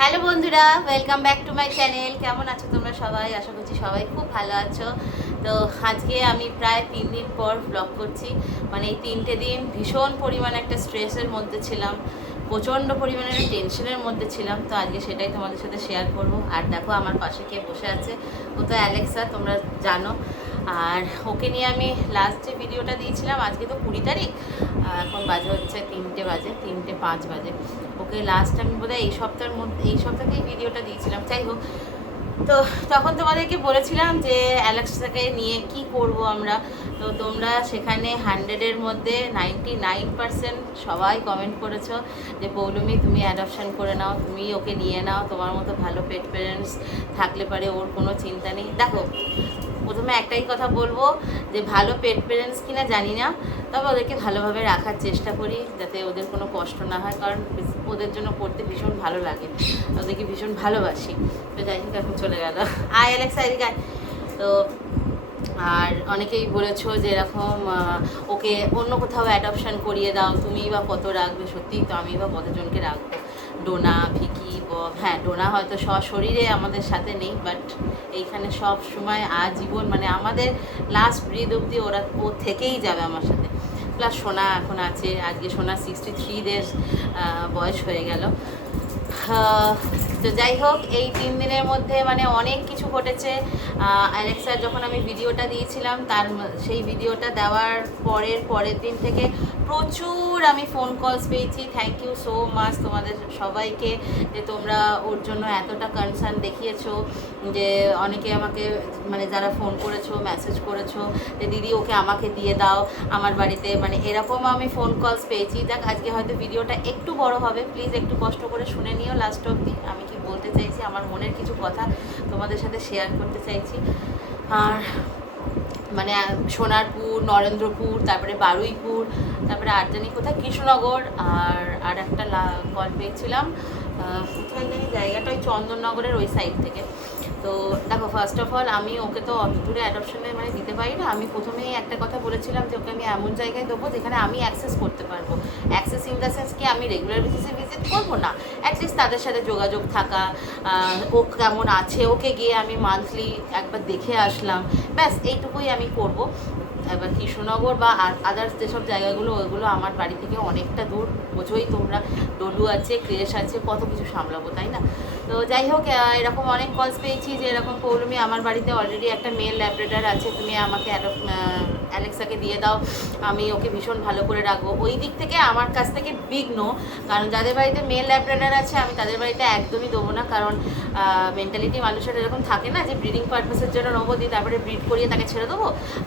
Hello বন্ধুরা, welcome back to my channel. কেমন আছো তোমরা সবাই? আশা করছি সবাই খুব ভালো আছো। তো আজকে আমি প্রায় 3 দিন পর ব্লগ করছি। মানে এই 3টে দিন ভীষণ পরিমাণে একটা স্ট্রেসের মধ্যে ছিলাম, প্রচণ্ড পরিমাণে একটা টেনশনের মধ্যে ছিলাম। তো আজকে সেটাই তোমাদের সাথে শেয়ার করব। আর দেখো আমার পাশে কে বসে আছে, ও তো অ্যালেক্সা, তোমরা জানো। আর ওকে নিয়ে আমি লাস্ট যে ভিডিওটা দিয়েছিলাম, আজকে তো 20 তারিখ, এখন বাজে হচ্ছে 3:05 বাজে। ওকে লাস্ট আমি বোধহয় এই সপ্তাহেই ভিডিওটা দিয়েছিলাম। যাই হোক, তো তখন তোমাদেরকে বলেছিলাম যে অ্যালেক্সাকে নিয়ে কি করব আমরা। তো তোমরা সেখানে 100-এর মধ্যে 99% সবাই কমেন্ট করেছো যে পৌলমি তুমি অ্যাডপশন করে নাও, তুমি ওকে নিয়ে নাও, তোমার মতো ভালো পেট প্যারেন্টস থাকলে পারে, ওর কোনো চিন্তা নেই। দেখো, প্রথমে একটাই কথা বলবো যে ভালো পেট প্যারেন্টস কিনা জানি না, তবে ওদেরকে ভালোভাবে রাখার চেষ্টা করি যাতে ওদের কোনো কষ্ট না হয়, কারণ ওদের জন্য করতে ভীষণ ভালো লাগে, ওদেরকে ভীষণ ভালোবাসি। তো যাই হোক, এখন চলে গেল। আয় অ্যালেক্সা, এদিকে আয়। তো আর অনেকেই বলেছো যে এরকম ওকে অন্য কোথাও অ্যাডপশন করিয়ে দাও, তুমিই বা কত রাখবে। সত্যি তো, আমি বা কতজনকে রাখবো? ডোনা, ভিকি, বব, হ্যাঁ ডোনা হয়তো সশরীরে আমাদের সাথে নেই, বাট এইখানে সব সময় আজীবন, মানে আমাদের লাস্ট ব্রিথ অবধি ও থেকেই যাবে আমার সাথে। প্লাস সোনা এখন আছে, আজকে সোনা 63 ডেজ বয়স হয়ে গেল। তো যাই হোক, এই 3 দিনের মধ্যে মানে অনেক কিছু ঘটেছে। অ্যালেক্সার যখন আমি ভিডিওটা দিয়েছিলাম, সেই ভিডিওটা দেওয়ার পরের দিন থেকে প্রচুর আমি ফোন কলস পেয়েছি। থ্যাংক ইউ সো মাচ তোমাদের সবাইকে, যে তোমরা ওর জন্য এতটা কনসার্ন দেখিয়েছো। যে অনেকে আমাকে, মানে যারা ফোন করেছো, মেসেজ করেছো যে দিদি ওকে আমাকে দিয়ে দাও আমার বাড়িতে, মানে এরকম আমি ফোন কলস পেয়েছি। দেখ, আজকে হয়তো ভিডিওটা একটু বড় হবে, প্লিজ একটু কষ্ট করে শুনে নিও লাস্ট অবধি। আমি কি বলতে চাইছি, আমার মনের কিছু কথা তোমাদের সাথে শেয়ার করতে চাইছি। আর মানে সোনারপুর, নরেন্দ্রপুর, তারপরে বারুইপুর, তারপরে আর জানি কোথায় কৃষ্ণনগর, আর একটা কল পেয়েছিলাম কোথায় জানি জায়গাটা, ওই চন্দননগরের ওই সাইড থেকে। তো দেখো, ফার্স্ট অফ অল আমি ওকে তো অত দূরে অ্যাডপশনে মানে দিতে পারি না। আমি প্রথমেই একটা কথা বলেছিলাম যে ওকে আমি এমন জায়গায় দেবো যেখানে আমি অ্যাক্সেস করতে পারবো। অ্যাক্সেস ইন দ্য সেন্স কি, আমি রেগুলার বেসিসে ভিজিট করবো না, অ্যাটলিস্ট তাদের সাথে যোগাযোগ থাকা, ও কেমন আছে, ওকে গিয়ে আমি মান্থলি একবার দেখে আসলাম, ব্যাস এইটুকুই আমি করব। এবার কৃষ্ণনগর বা আদার্স যেসব জায়গাগুলো, ওইগুলো আমার বাড়ি থেকে অনেকটা দূর, বোঝোই তোমরা। ডলু আছে, ক্রেশ আছে, কত কিছু সামলাবো, তাই না? তো যাই হোক, এরকম অনেক কলস পেয়েছি যে এরকম পৌলমি আমার বাড়িতে অলরেডি একটা মেল ল্যাব্রাডর আছে, তুমি আমাকে অ্যালেক্সাকে দিয়ে দাও, আমি ওকে ভীষণ ভালো করে রাখবো। ওই দিক থেকে আমার কাছ থেকে বিঘ্ন, কারণ যাদের বাড়িতে মেল ল্যাব্রাডর আছে আমি তাদের বাড়িতে একদমই দেবো না। কারণ মেন্টালিটি মানুষের এরকম থাকে না যে ব্রিডিং পারপাসের জন্য নেবো, দিয়ে তারপরে ব্রিড করিয়ে তাকে ছেড়ে দেবো।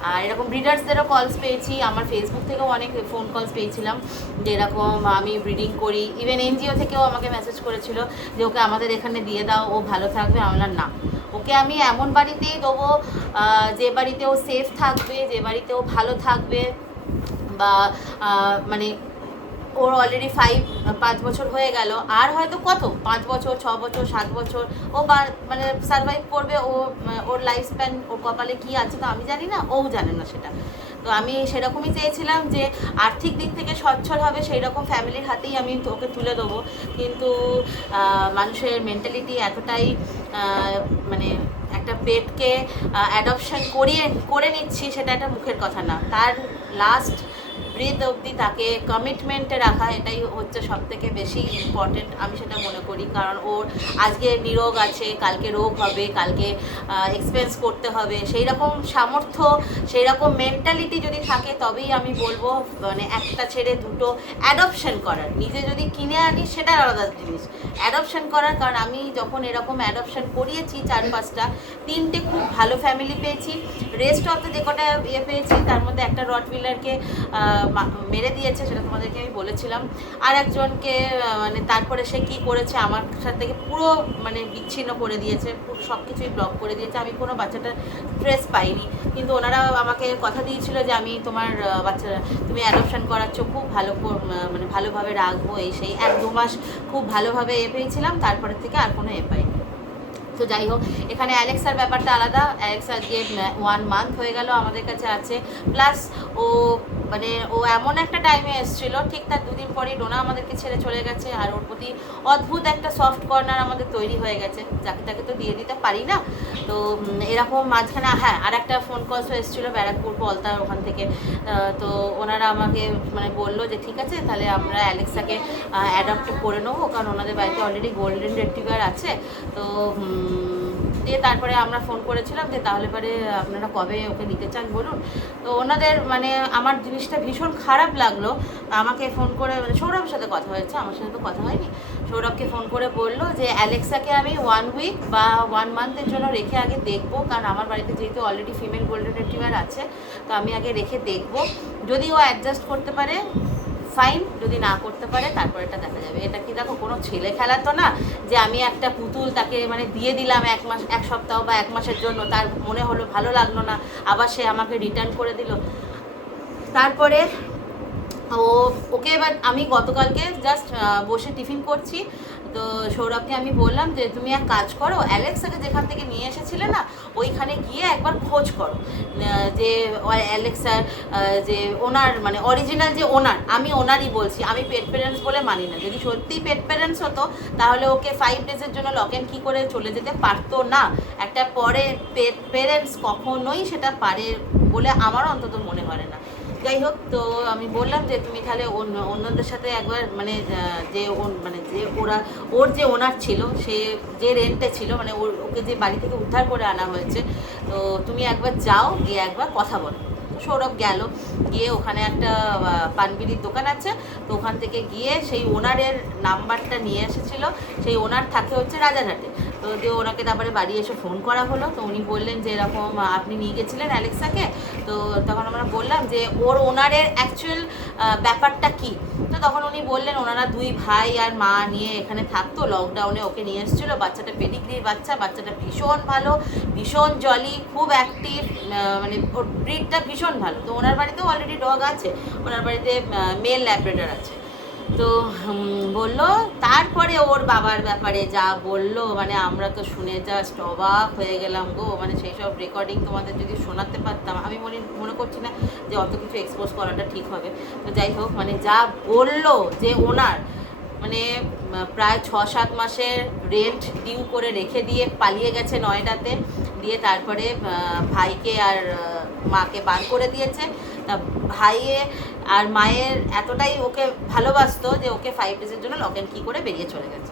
আর এরকম ব্রিডার্সদেরও কলস পেয়েছি, আমার ফেসবুক থেকেও অনেক ফোন কলস পেয়েছিলাম যে এরকম আমি ব্রিডিং করি। ইভেন এনজিও থেকেও আমাকে মেসেজ করেছিল যে ওকে আমাদের এখানে দিয়ে দাও, ও ভালো থাকবে। আমরা না, ওকে আমি এমন বাড়িতেই দেবো যে বাড়িতে ও সেফ থাকবে, যে বাড়িতে ও ভালো থাকবে, বা মানে ওর অলরেডি 5 বছর হয়ে গেল, আর হয়তো কত 5 বছর, 6 বছর, 7 বছর ও মানে সারভাইভ করবে। ওর লাইফ স্প্যান, ওর কপালে কী আছে তো আমি জানি না, ওও জানে না সেটা। তো আমি সেরকমই চেয়েছিলাম যে আর্থিক দিক থেকে সচ্ছল হবে সেই রকম ফ্যামিলির হাতেই আমি ওকে তুলে দেবো। কিন্তু মানুষের মেন্টালিটি এতটাই, মানে একটা পেটকে অ্যাডপশন করে নিচ্ছি, সেটা একটা মুখের কথা না। তার লাস্ট ব্রিথ অবধি তাকে কমিটমেন্টে রাখা, এটাই হচ্ছে সবথেকে বেশি ইম্পর্টেন্ট, আমি সেটা মনে করি। কারণ ওর আজকে নিরোগ আছে, কালকে রোগ হবে, কালকে এক্সপেন্স করতে হবে, সেই রকম সামর্থ্য, সেই রকম মেন্টালিটি যদি থাকে, তবেই আমি বলবো মানে একটা ছেড়ে দুটো অ্যাডপশন করার। নিজে যদি কিনে আনি সেটা আলাদা জিনিস, অ্যাডপশন করার। কারণ আমি যখন এরকম অ্যাডপশন করিয়েছি 4-5টা, 3টে খুব ভালো ফ্যামিলি পেয়েছি। রেস্ট অফ দ্য যে কটা পেয়েছি, তার মধ্যে একটা রটভিলারকে মেরে দিয়েছে, সেটা তোমাদেরকে আমি বলেছিলাম। আর একজনকে মানে তারপরে সে কি করেছে, আমার সাথে থেকে পুরো মানে বিচ্ছিন্ন করে দিয়েছে, পুরো সব কিছুই ব্লক করে দিয়েছে। আমি কোনো বাচ্চাটার ট্রেস পাইনি, কিন্তু ওনারা আমাকে কথা দিয়েছিল যে আমি তোমার বাচ্চা, তুমি অ্যাডপশন করাচ্ছ, খুব ভালো মানে ভালোভাবে রাখবো, এই সেই 1-2 মাস খুব ভালোভাবে পেয়েছিলাম, তারপরের থেকে আর কোনো পাইনি। তো যাই হোক, এখানে অ্যালেক্সার ব্যাপারটা আলাদা। অ্যালেক্সা আজকে 1 মান্থ হয়ে গেল আমাদের কাছে আছে, প্লাস ও মানে ও এমন একটা টাইমে এসেছিলো, ঠিক তার দুদিন পরেই ডোনা আমাদেরকে ছেড়ে চলে গেছে। আর ওর প্রতি অদ্ভুত একটা সফট কর্নার আমাদের তৈরি হয়ে গেছে, যাকে তাকে তো দিয়ে দিতে পারি না। তো এরকম মাঝখানে হ্যাঁ আর একটা ফোন কলসও এসেছিলো ব্যারাকপুর পলতার ওখান থেকে। তো ওনারা আমাকে মানে বললো যে ঠিক আছে তাহলে আমরা অ্যালেক্সাকে অ্যাডপ্ট করে নেবো, কারণ ওনাদের বাড়িতে অলরেডি গোল্ডেন রিট্রিভার আছে। তো দিয়ে তারপরে আমরা ফোন করেছিলাম যে তাহলে পরে আপনারা কবে ওকে নিতে চান বলুন। তো ওনাদের মানে আমার জিনিসটা ভীষণ খারাপ লাগলো। আমাকে ফোন করে মানে সৌরভের সাথে কথা হয়েছে, আমার সাথে তো কথা হয়নি। সৌরভকে ফোন করে বললো যে অ্যালেক্সাকে আমি 1 উইক বা 1 মান্থের জন্য রেখে আগে দেখবো, কারণ আমার বাড়িতে যেহেতু অলরেডি ফিমেল গোল্ডেন রিট্রিভার আছে, তো আমি আগে রেখে দেখবো। যদি ও অ্যাডজাস্ট করতে পারে ফাইন, যদি না করতে পারে তারপর এটা দেখা যাবে। এটা কি দেখো কোনো ছেলে খেলা তো না যে আমি একটা পুতুল তাকে মানে দিয়ে দিলাম 1 মাস 1 সপ্তাহ বা 1 মাসের জন্য, তার মনে হলো ভালো লাগলো না, আবার সে আমাকে রিটার্ন করে দিল। তারপরে ওকে এবার আমি গতকালকে জাস্ট বসে টিফিন করছি, তো সৌরভকে আমি বললাম যে তুমি এক কাজ করো, অ্যালেক্সাকে যেখান থেকে নিয়ে এসেছিলে না ওইখানে গিয়ে একবার খোঁজ করো যে অ্যালেক্সার যে ওনার মানে অরিজিনাল যে ওনার, আমি ওনারই বলছি, আমি পেট প্যারেন্টস বলে মানি না। যদি সত্যিই পেট প্যারেন্টস হতো তাহলে ওকে 5 ডেজের জন্য লক অ্যান্ড কি করে চলে যেতে পারতো না। একটা পরে পেট প্যারেন্টস কখনোই সেটা পারে বলে আমার অন্তত মনে হয় না। যাই হোক, তো আমি বললাম যে তুমি তাহলে অন্যদের সাথে একবার মানে যে ওর যে ওনার ছিল, সে যে রেন্টে ছিল মানে ওকে যে বাড়ি থেকে উদ্ধার করে আনা হয়েছে, তো তুমি একবার যাও, গিয়ে একবার কথা বলো। সৌরভ গেল, গিয়ে ওখানে একটা পানবিড়ির দোকান আছে, তো ওখান থেকে গিয়ে সেই ওনারের নাম্বারটা নিয়ে এসেছিলো। সেই ওনার থাকে হচ্ছে রাজারহাটে। তো যে ওনাকে তারপরে বাড়ি এসে ফোন করা হলো, তো উনি বললেন যে এরকম আপনি নিয়ে গেছিলেন অ্যালেক্সাকে। তো তখন আমরা বললাম যে ওনারের অ্যাকচুয়াল ব্যাপারটা কী। তো তখন উনি বললেন ওনারা 2 ভাই আর মা নিয়ে এখানে থাকতো, লকডাউনে ওকে নিয়ে এসেছিলো। বাচ্চাটা পেডিগ্রির বাচ্চাটা ভীষণ ভালো, ভীষণ জলি, খুব অ্যাক্টিভ, মানে ওর ব্রিডটা ভীষণ ভালো। তো ওনার বাড়িতেও অলরেডি ডগ আছে, ওনার বাড়িতে মেল ল্যাব্রাডর আছে। তো বললো, তারপরে ওর বাবার ব্যাপারে যা বললো মানে আমরা তো শুনে জাস্ট অবাক হয়ে গেলাম গো। মানে সেই সব রেকর্ডিং তোমাদের যদি শোনাতে পারতাম, আমি মনে করছি না যে অত কিছু এক্সপোজ করাটা ঠিক হবে। তো যাই হোক, মানে যা বললো যে ওনার মানে প্রায় 6-7 মাসের রেন্ট ডিউ করে রেখে দিয়ে পালিয়ে গেছে নয়ডাতে, দিয়ে তারপরে ভাইকে আর মাকে বার করে দিয়েছে। তা ভাইয়ে আর মায়ের এতটাই ওকে ভালোবাসতো যে ওকে 5 ডেজের জন্য লক অ্যান্ড কি করে বেরিয়ে চলে গেছে।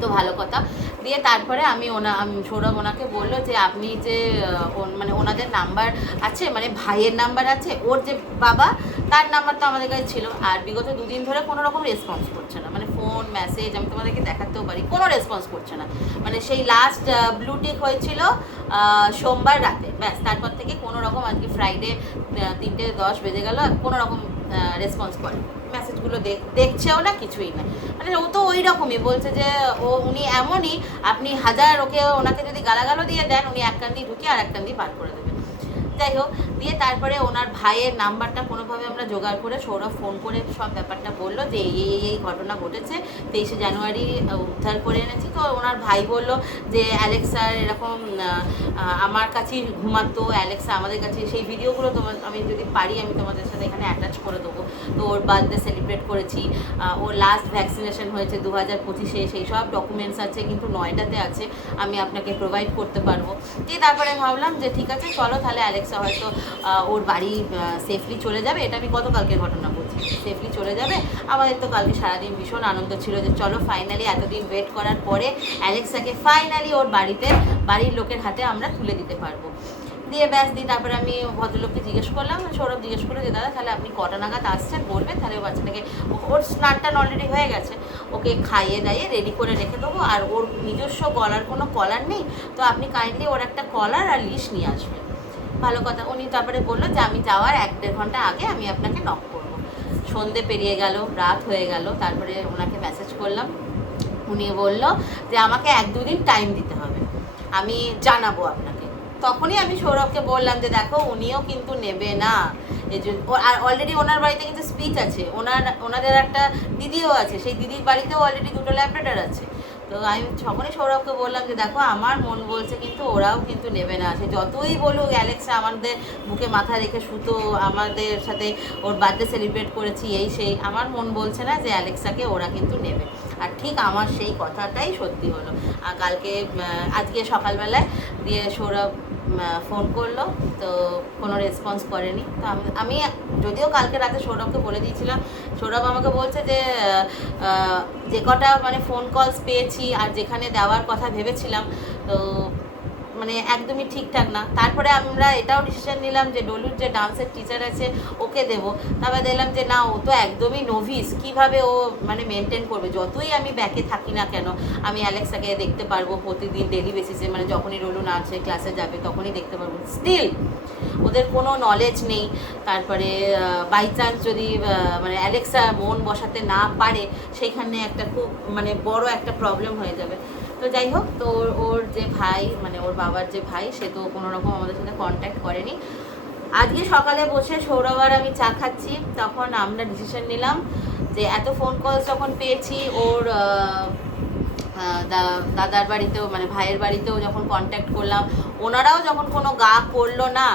তো ভালো কথা। দিয়ে তারপরে সৌরভ ওনাকে বললো যে আপনি যে মানে ওনাদের নাম্বার আছে, মানে ভাইয়ের নাম্বার আছে, ওর যে বাবা তার নাম্বার তো আমাদের কাছে ছিল। আর বিগত 2 দিন ধরে কোনো রকম রেসপন্স করছে না, মানে ফোন মেসেজ আমি তোমাদেরকে দেখাতেও পারি, কোনো রেসপন্স করছে না। মানে সেই লাস্ট ব্লুটিক হয়েছিল সোমবার রাতে, ব্যাস তারপর থেকে কোনো রকম, আজকে ফ্রাইডে 3:10 বেজে গেল, কোনো রকম রেসপন্স করে, মেসেজগুলো দেখছেও না, কিছুই না। মানে ও তো ওই রকমই বলছে যে উনি এমনই, আপনি ওনাকে যদি গালাগালো দিয়ে দেন, উনি এক কান দিয়ে ঢুকিয়ে আর এক কান দিয়ে পার করে দেবেন। যাই হোক, দিয়ে তারপরে ওনার ভাইয়ের নাম্বারটা কোনোভাবে আমরা জোগাড় করে সৌরভ ফোন করে সব ব্যাপারটা বললো যে এই ঘটনা ঘটেছে, 23শে জানুয়ারি উদ্ধার করে এনেছি। তো ওনার ভাই বলল যে অ্যালেক্সার এরকম আমার কাছেই ঘুমাতো, অ্যালেক্সা আমাদের কাছে, সেই ভিডিওগুলো আমি যদি পারি আমি তোমাদের সাথে এখানে অ্যাটাচ করে দেবো। তো ওর বার্থডে সেলিব্রেট করেছি, ওর লাস্ট ভ্যাকসিনেশন হয়েছে 2025-এ, সেই সব ডকুমেন্টস আছে, কিন্তু নয়ডাতে আছে, আমি আপনাকে প্রোভাইড করতে পারবো। দিয়ে তারপরে ভাবলাম যে ঠিক আছে চলো তাহলে অ্যালেক্সা হয়তো ওর বাড়ি সেফলি চলে যাবে। এটা আমি গতকালকের ঘটনা বলছি, সেফলি চলে যাবে। আমাদের তো কালকে সারাদিন ভীষণ আনন্দ ছিল যে চলো ফাইনালি এতদিন ওয়েট করার পরে অ্যালেক্সাকে ফাইনালি ওর বাড়ির লোকের হাতে আমরা তুলে দিতে পারবো। দিয়ে ব্যাস দিয়ে তারপরে আমি ভদ্রলোককে জিজ্ঞেস করলাম, সৌরভ জিজ্ঞেস করলো যে দাদা তাহলে আপনি কটা নাগাদ আসছেন বলবেন, তাহলে ওর বাচ্চাটাকে, ওর স্নান অলরেডি হয়ে গেছে, ওকে খাইয়ে দাইয়ে রেডি করে রেখে দেবো। আর ওর নিজস্ব গলার কোনো কলার নেই, তো আপনি কাইন্ডলি ওর একটা কলার আর লিশ নিয়ে আসবেন। ভালো কথা। উনি তারপরে বললো যে আমি যাওয়ার 1-1.5 ঘন্টা আগে আমি আপনাকে নক করবো। সন্ধে পেরিয়ে গেল, রাত হয়ে গেল, তারপরে ওনাকে মেসেজ করলাম। উনি বললো যে আমাকে 1-2 দিন টাইম দিতে হবে, আমি জানাবো আপনাকে। তখনই আমি সৌরভকে বললাম যে দেখো উনিও কিন্তু নেবে না, এই জন্য। আর অলরেডি ওনার বাড়িতে কিন্তু স্পিচ আছে, ওনাদের একটা দিদিও আছে, সেই দিদির বাড়িতেও অলরেডি 2টো ল্যাব্রাডর আছে। তো তো আমি তখনই সৌরভকে বললাম যে দেখো আমার মন বলছে কিন্তু ওরাও কিন্তু নেবে না, সে যতই বলুক অ্যালেক্সা আমাদের বুকে মাথা রেখে শুতো, আমাদের সাথে ওর বার্থডে সেলিব্রেট করেছি এই সেই, আমার মন বলছে না যে অ্যালেক্সাকে ওরা কিন্তু নেবে। আর ঠিক আমার সেই কথাটাই সত্যি হলো। আর কালকে আজকে সকালবেলায় দিয়ে সৌরভ ফোন করলো, তো কোনো রেসপন্স করেনি। তো আমি যদিও কালকে রাতে সৌরভকে বলে দিয়েছিলাম, সৌরভ আমাকে বলছে যে যে কটা মানে ফোন কলস পেয়েছি আর যেখানে দেওয়ার কথা ভেবেছিলাম তো মানে একদমই ঠিকঠাক না। তারপরে আমরা এটাও ডিসিশন নিলাম যে ডলুর যে ডান্সের টিচার আছে ওকে দেবো। তারপরে দেখলাম যে না, ও তো একদমই নোভিস, কীভাবে ও মানে মেনটেন করবে। যতই আমি ব্যাকে থাকি না কেন আমি অ্যালেক্সাকে দেখতে পারবো প্রতিদিন ডেলি বেসিসে, মানে যখনই ডলু নাচে ক্লাসে যাবে তখনই দেখতে পারবো। স্টিল ওদের কোনো নলেজ নেই। তারপরে বাই চান্স যদি মানে অ্যালেক্সা মন বসাতে না পারে সেইখানে একটা খুব মানে বড় একটা প্রবলেম হয়ে যাবে। তো যাই হোক, তো ওর যে ভাই মানে ওর বাবার যে ভাই সে তো কোনো রকম আমাদের সাথে কন্ট্যাক্ট করেনি। আজকে সকালে বসে সৌরভ আর আমি চা খাচ্ছি, তখন আমরা ডিসিশন নিলাম যে এত ফোন কল যখন পেয়েছি ওর দাদার বাড়িতেও মানে ভাইয়ের বাড়িতেও যখন কন্ট্যাক্ট করলাম, ওনারাও যখন কোনো গা করলো না,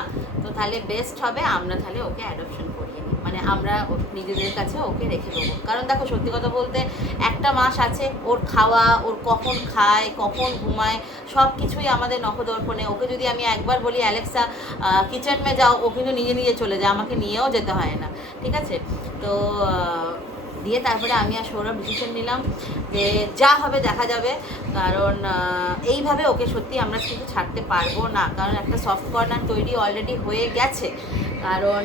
তো তাহলে বেস্ট হবে আমরা তাহলে ওকে অ্যাডপশন করিয়ে নিই, মানে আমরা নিজেদের কাছে ওকে রেখে দেবো। কারণ দেখো সত্যি কথা বলতে একটা মাস আছে, ওর খাওয়া, ওর কখন খায় কখন ঘুমায় সব কিছুই আমাদের নখদর্পণে। ওকে যদি আমি একবার বলি অ্যালেক্সা কিচেন মে যাও, ও কিন্তু নিজে নিজে চলে যায়, আমাকে নিয়েও যেতে হয় না, ঠিক আছে। তো দিয়ে তারপরে আমি আর সৌরভ ডিসিশন নিলাম যে যা হবে দেখা যাবে, কারণ এইভাবে ওকে সত্যি আমরা কিন্তু ছাড়তে পারবো না, কারণ একটা সফট কর্নার তৈরি অলরেডি হয়ে গেছে। কারণ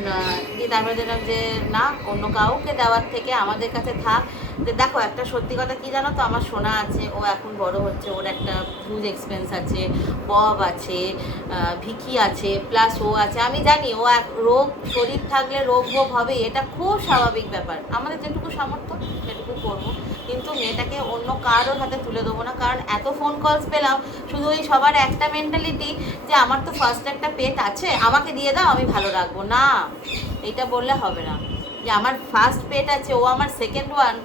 দিয়ে তারপরে দেখলাম যে না, অন্য কাউকে দেওয়ার থেকে আমাদের কাছে থাক। যে দেখো একটা সত্যি কথা কী জানো তো, আমার সোনা আছে, ও এখন বড় হচ্ছে, ওর একটা হিউজ এক্সপেন্স আছে, বব আছে, ভিকি আছে, প্লাস ও আছে। আমি জানি ও এক রোগ, শরীর থাকলে রোগ ভোগ হবে, এটা খুব স্বাভাবিক ব্যাপার, আমাদের যেটুকু সামর্থ্য সেটুকু করবো, কিন্তু মেয়েটাকে অন্য কারোর হাতে তুলে দেবো না। কারণ এত ফোন কলস পেলাম, শুধু ওই সবার একটা মেন্টালিটি যে আমার তো ফার্স্ট একটা পেট আছে আমাকে দিয়ে দাও আমি ভালো রাখবো না, এইটা বললে হবে না। যে আমার ফার্স্ট পেট আছে, ও আমার সেকেন্ড ওয়ান,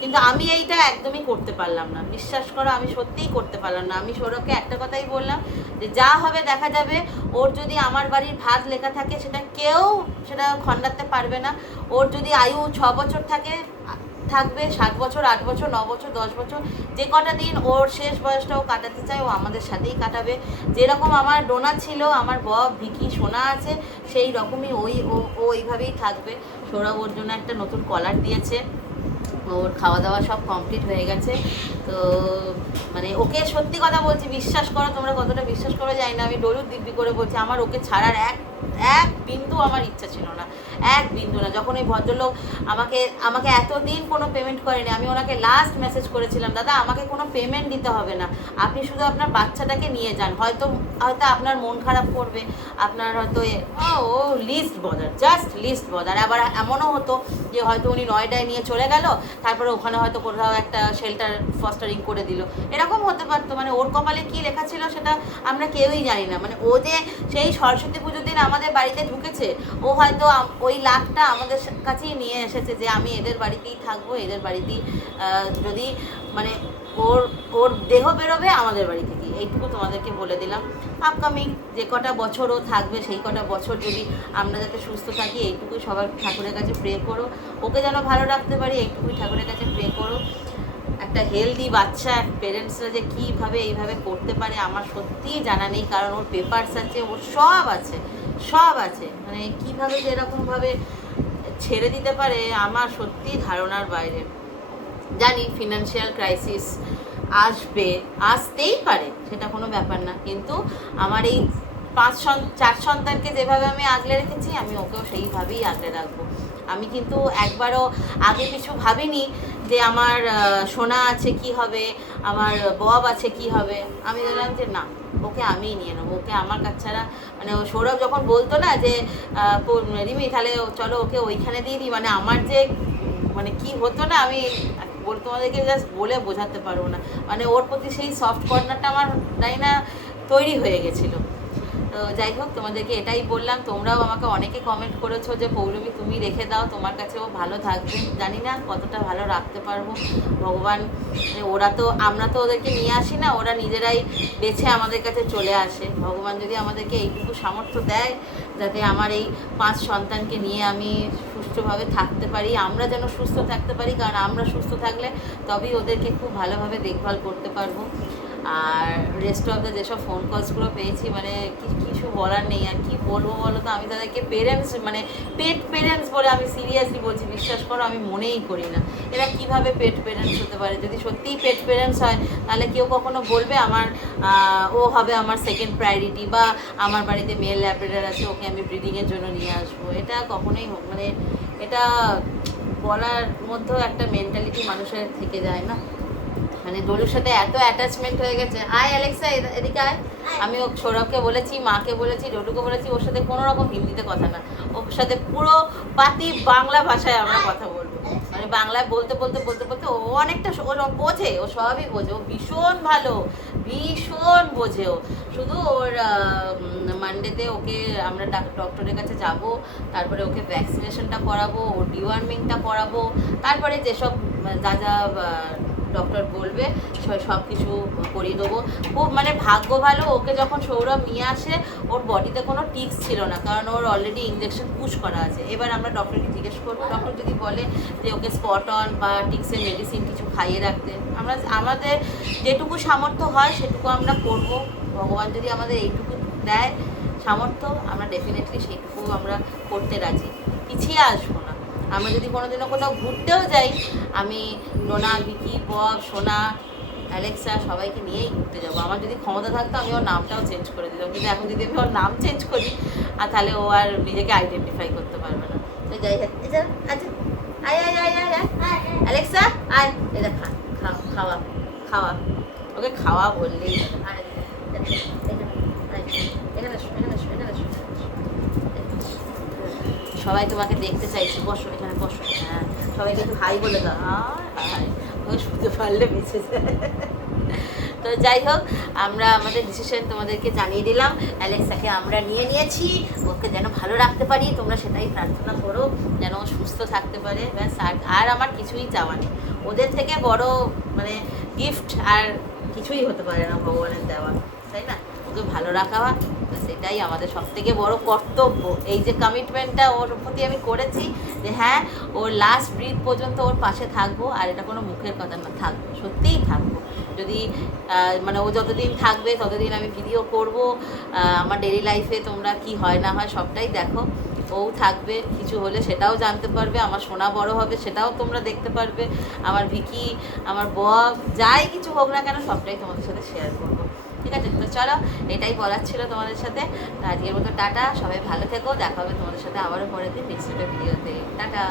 কিন্তু আমি এইটা একদমই করতে পারলাম না, বিশ্বাস করো আমি সত্যিই করতে পারলাম না। আমি সৌরভকে একটা কথাই বললাম যে যা হবে দেখা যাবে, ওর যদি আমার বাড়ির ভাত লেখা থাকে সেটা কেউ সেটা খণ্ডাতে পারবে না। ওর যদি আয়ু 6 বছর থাকবে, 7 বছর, 8 বছর, 9 বছর, 10 বছর, যে কটা দিন ওর শেষ বয়সটাও কাটাতে চায় ও আমাদের সাথেই কাটাবে। যেরকম আমার ডোনা ছিল, আমার বব ভিকি সোনা আছে, সেই রকমই ও ওইভাবেই থাকবে। সৌরভ ওর জন্য একটা নতুন কলার দিয়েছে, ওর খাওয়া দাওয়া সব কমপ্লিট হয়ে গেছে। তো মানে ওকে সত্যি কথা বলছি, বিশ্বাস করো, তোমরা কতটা বিশ্বাস করো জানি না, আমি ডলুর দিব্যি করে বলছি আমার ওকে ছাড়ার এক বিন্দু আমার ইচ্ছা ছিল না, এক বিন্দু না। যখন ওই ভদ্রলোক আমাকে এতদিন কোনো পেমেন্ট করেনি, আমি ওনাকে লাস্ট মেসেজ করেছিলাম দাদা আমাকে কোনো পেমেন্ট দিতে হবে না, আপনি শুধু আপনার বাচ্চাটাকে নিয়ে যান, হয়তো আপনার মন খারাপ করবে, আপনার হয়তো ও least bother, just least bother. আবার এমনও হতো যে হয়তো উনি নয়ডায় নিয়ে চলে গেল, তারপরে ওখানে হয়তো কোথাও একটা শেল্টার ফস্টারিং করে দিল, এরকম হতে পারতো। মানে ওর কপালে কী লেখা ছিল সেটা আমরা কেউই জানি না। মানে ও যে সেই সরস্বতী পুজোর দিন আমাদের বাড়িতে ঢুকেছে, ও হয়তো ওই লাখটা আমাদের কাছেই নিয়ে এসেছে যে আমি এদের বাড়িতেই থাকবো, এদের বাড়িতেই যদি মানে ওর দেহ বেরোবে আমাদের বাড়ি থেকে, এইটুকু তোমাদেরকে বলে দিলাম। আপকামিং যে কটা বছর ও থাকবে সেই কটা বছর যদি আমরা যাতে সুস্থ থাকি, এইটুকুই সবার ঠাকুরের কাছে প্রে করো, ওকে যেন ভালো রাখতে পারি এইটুকুই ঠাকুরের কাছে প্রে করো। একটা হেলদি বাচ্চা পেরেন্টসরা যে কীভাবে এইভাবে করতে পারে আমার সত্যিই জানা নেই, কারণ ওর পেপারস আছে, ওর সব আছে, মানে কীভাবে যে এরকমভাবে ছেড়ে দিতে পারে আমার সত্যিই ধারণার বাইরে। জানি ফিনান্সিয়াল ক্রাইসিস আসতেই পারে, সেটা কোনো ব্যাপার না, কিন্তু আমার এই 4 সন্তানকে যেভাবে আমি আগলে রেখেছি আমি ওকেও সেইভাবেই আগলে রাখবো। আমি কিন্তু একবারও আগে কিছু ভাবিনি যে আমার সোনা আছে কি হবে, আমার বব আছে কি হবে। আমি বললাম যে না, ওকে আমিই নিয়ে নেবো, ওকে আমার কাছ ছাড়া। মানে সৌরভ যখন বলতো না যে রিমি তাহলে চলো ওকে ওইখানে দিয়ে দিই, মানে আমার যে মানে কি হতো না, আমি তোমাদেরকে জাস্ট বলে বোঝাতে পারবো না। মানে ওর প্রতি সেই সফট কর্নারটা আমার তাই না তৈরি হয়ে গেছিলো। তো যাই হোক, তোমাদেরকে এটাই বললাম। তোমরাও আমাকে অনেকে কমেন্ট করেছো যে পৌলমী তুমি রেখে দাও, তোমার কাছেও ভালো থাকবে। জানি না কতটা ভালো রাখতে পারবো, ভগবান। ওরা তো, আমরা তো ওদেরকে নিয়ে আসি না, ওরা নিজেরাই বেছে আমাদের কাছে চলে আসে। ভগবান যদি আমাদেরকে এইটুকু সামর্থ্য দেয় যাতে আমার এই 5 সন্তানকে নিয়ে আমি সুস্থভাবে থাকতে পারি, আমরা যেন সুস্থ থাকতে পারি, কারণ আমরা সুস্থ থাকলে তবেই ওদেরকে খুব ভালোভাবে দেখভাল করতে পারবো। আর রেস্ট অফ দ্য যেসব ফোন কলসগুলো পেয়েছি, মানে কিছু বলার নেই। আর কি বলবো বলো তো, আমি তাদেরকে পেরেন্টস, মানে পেট পেরেন্টস বলে আমি সিরিয়াসলি বলছি, বিশ্বাস করো আমি মনেই করি না এরা কিভাবে পেট পেরেন্টস হতে পারে। যদি সত্যিই পেট পেরেন্টস হয় তাহলে কেউ কখনো বলবে আমার ও হবে আমার সেকেন্ড প্রায়োরিটি, বা আমার বাড়িতে মেল ল্যাব্রাডর আছে, ওকে আমি ব্রিডিংয়ের জন্য নিয়ে আসবো। এটা কখনোই, মানে এটা বলার মধ্যেও একটা মেন্টালিটি মানুষের থেকে যায় না। মানে ডলুর সাথে এত অ্যাটাচমেন্ট হয়ে গেছে। আয় অ্যালেক্সা, এদিকে আয়। আমি ও সৌরভকে বলেছি, মাকে বলেছি, ডলুকে বলেছি, ওর সাথে কোনো রকম হিন্দিতে কথা না, ওর সাথে পুরো পাতি বাংলা ভাষায় আমরা কথা বলবো। মানে বাংলায় বলতে বলতে বলতে বলতে ও অনেকটা বোঝে, ও সবই বোঝে, ও ভীষণ ভালো, ভীষণ বোঝে। ও শুধু ওর মানডেতে ওকে আমরা ডক্টরের কাছে যাব, তারপরে ওকে ভ্যাকসিনেশনটা করাবো, ওর ডিওয়ার্মিংটা করাবো, তারপরে যেসব যা যা ডক্টর বলবে সব কিছু করিয়ে দেবো। খুব মানে ভাগ্য ভালো, ওকে যখন সৌরভ নিয়ে আসে ওর বডিতে কোনো টিক্স ছিল না, কারণ ওর অলরেডি ইঞ্জেকশন পুশ করা আছে। এবার আমরা ডক্টরকে জিজ্ঞেস করবো, ডক্টর যদি বলে যে ওকে স্পট অন বা টিক্সের মেডিসিন কিছু খাইয়ে রাখতে, আমরা আমাদের যেটুকু সামর্থ্য হয় সেটুকু আমরা করব। ভগবান যদি আমাদের এইটুকু দেয় সামর্থ্য, আমরা ডেফিনেটলি সেইটুকু আমরা করতে রাজি, পিছিয়ে আসবো না। আমরা যদি কোনোদিনও কোথাও ঘুরতেও যাই, আমি নোনা, বিকি, বব, সোনা, অ্যালেক্সা সবাইকে নিয়েই ঘুরতে যাবো। আমার যদি ক্ষমতা থাকতো আমি ওর নামটাও চেঞ্জ করে দিতাম, কিন্তু এখন যদি আমি ওর নাম চেঞ্জ করি আর তাহলে ও আর নিজেকে আইডেন্টিফাই করতে পারবে না। তো যাই হোক, আচ্ছা আয় আয় আয় আয় আয় অ্যালেক্সা আয়, এটা খাওয়া খাওয়া, ওকে খাওয়া বললেই আয়, এখানে সবাই তোমাকে দেখতে চাইছে, বসো এখানে বসো। হ্যাঁ, সবাইকে একটু হাই বলে দাও। হাই, ও শুনতে পারলে বেঁচে যায়। তো যাই হোক, আমরা আমাদের ডিসিশন তোমাদেরকে জানিয়ে দিলাম। অ্যালেক্সাকে আমরা নিয়ে নিয়েছি, ওকে যেন ভালো রাখতে পারি, তোমরা সেটাই প্রার্থনা করো, যেন ও সুস্থ থাকতে পারে, ব্যাস। আর আমার কিছুই চাওয়া নেই। ওদের থেকে বড় মানে গিফট আর কিছুই হতে পারে না ভগবানের দেওয়া, তাই না? ওকে ভালো রাখা, সেটাই আমাদের সবথেকে বড় কর্তব্য। এই যে কমিটমেন্টটা ওর প্রতি আমি করেছি যে হ্যাঁ, ওর লাস্ট ব্রিথ পর্যন্ত ওর পাশে থাকবো, আর এটা কোনো মুখের কথা না, থাকবো, সত্যিই থাকবো। যদি মানে ও যতদিন থাকবে ততদিন আমি ভিডিও করব, আমার ডেইলি লাইফে তোমরা কি হয় না হয় সবটাই দেখো। ও থাকবে, কিছু হলে সেটাও জানতে পারবে, আমার সোনা বড় হবে সেটাও তোমরা দেখতে পারবে, আমার ভিকি, আমার বব, যাই কিছু হোক না কেন সবটাই তোমাদের সাথে শেয়ার করবো। ঠিক আছে, তো চলো, এটাই বলার ছিল তোমাদের সাথে। আজকের মতো টাটা, সবাই ভালো থেকো, দেখা হবে তোমাদের সাথে আবারও পরের দিন নেক্সট একটা ভিডিওতে। টাটা।